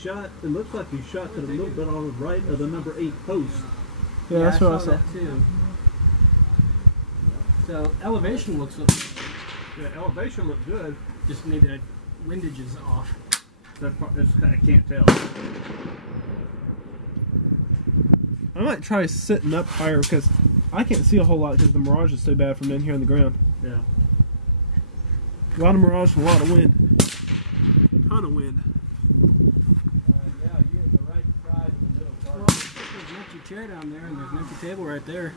shot. It looks like he shot to a little bit on the right of the number 8 post. Yeah, that's what I saw. That too. So elevation looks good. Yeah, elevation looked good. Just maybe the windage is off. That part, I can't tell. I might try sitting up higher because I can't see a whole lot because the mirage is so bad from in here on the ground. Yeah. A lot of mirage and a lot of wind. Ton of wind. Yeah, you're at the right side of the middle target. Well, there's an empty chair down there and there's an empty table right there.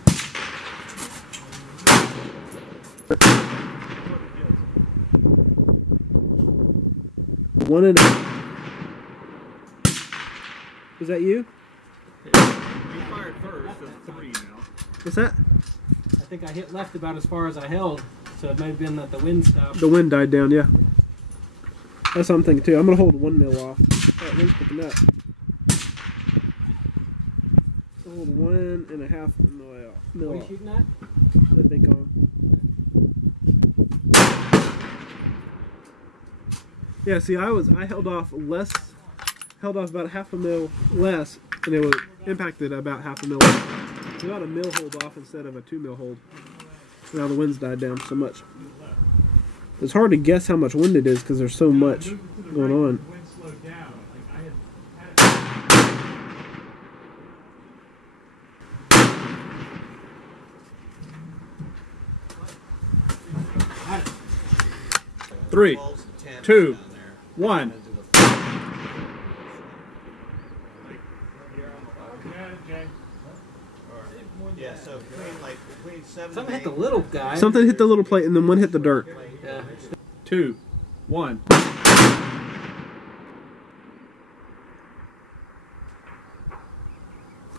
One and a... Is that you? You fired first, so 3 now. What's that? I think I hit left about as far as I held, so it might have been that the wind stopped. The wind died down, yeah. That's what I'm thinking too. I'm going to hold 1 mil off. That wind's picking up. I'll hold 1.5 mil What are you off. shooting at? The big gong. Yeah, see, I held off less, held off about 0.5 mil less, and it was impacted about 0.5 mil. About a mil hold off instead of a 2 mil hold. Now the wind's died down so much. It's hard to guess how much wind it is because there's so much going on. Three, 2, 1. Yeah, so between 7 Something hit the little guy. Something hit the little plate and then one hit the dirt. Yeah. 2, 1.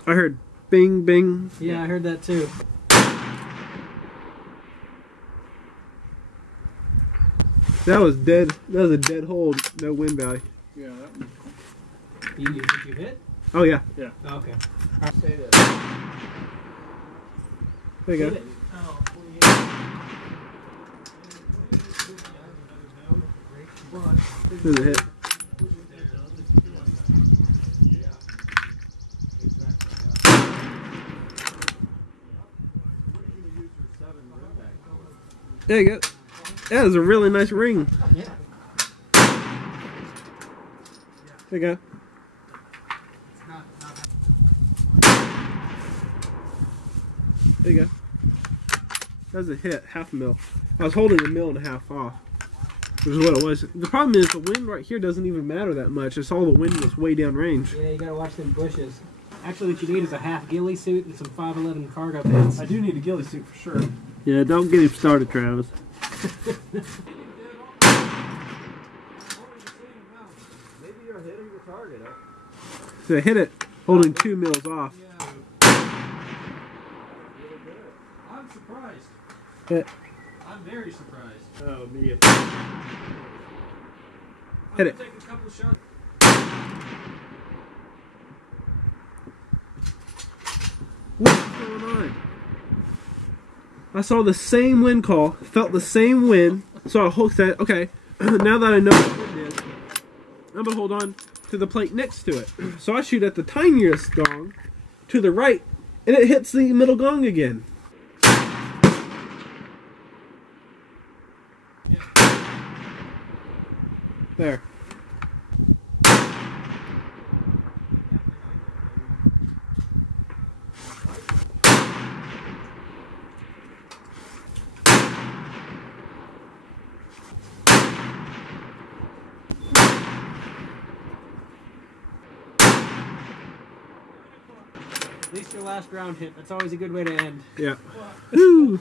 I heard bing, bing. Yeah, I heard that too. That was dead. That was a dead hold. No wind valley. Yeah, that one. You hit? Oh yeah. Yeah. Oh, okay. say that. There you Hit go. it. There's a hit. There you go. That was a really nice ring. Yeah. There you go. There you go. That was a hit, 0.5 mil. I was holding 1.5 mil off, which is what it was. The problem is the wind right here doesn't even matter that much. It's all the wind was way down range. Yeah, you gotta watch them bushes. Actually, what you need is a half ghillie suit and some 511 cargo pants. I do need a ghillie suit for sure. Yeah, don't get him started, Travis. Maybe you're hitting the target. So I hit it holding 2 mils off. I'm surprised. Hit. I'm very surprised. Oh, me. Hit it. Take a couple shots. What's going on? I saw the same wind call, felt the same wind, so I hooked that. Okay, now that I know what the wind is, I'm gonna hold on to the plate next to it. So I shoot at the tiniest gong to the right, and it hits the middle gong again. There. At least your last round hit. That's always a good way to end. Yeah. Woo.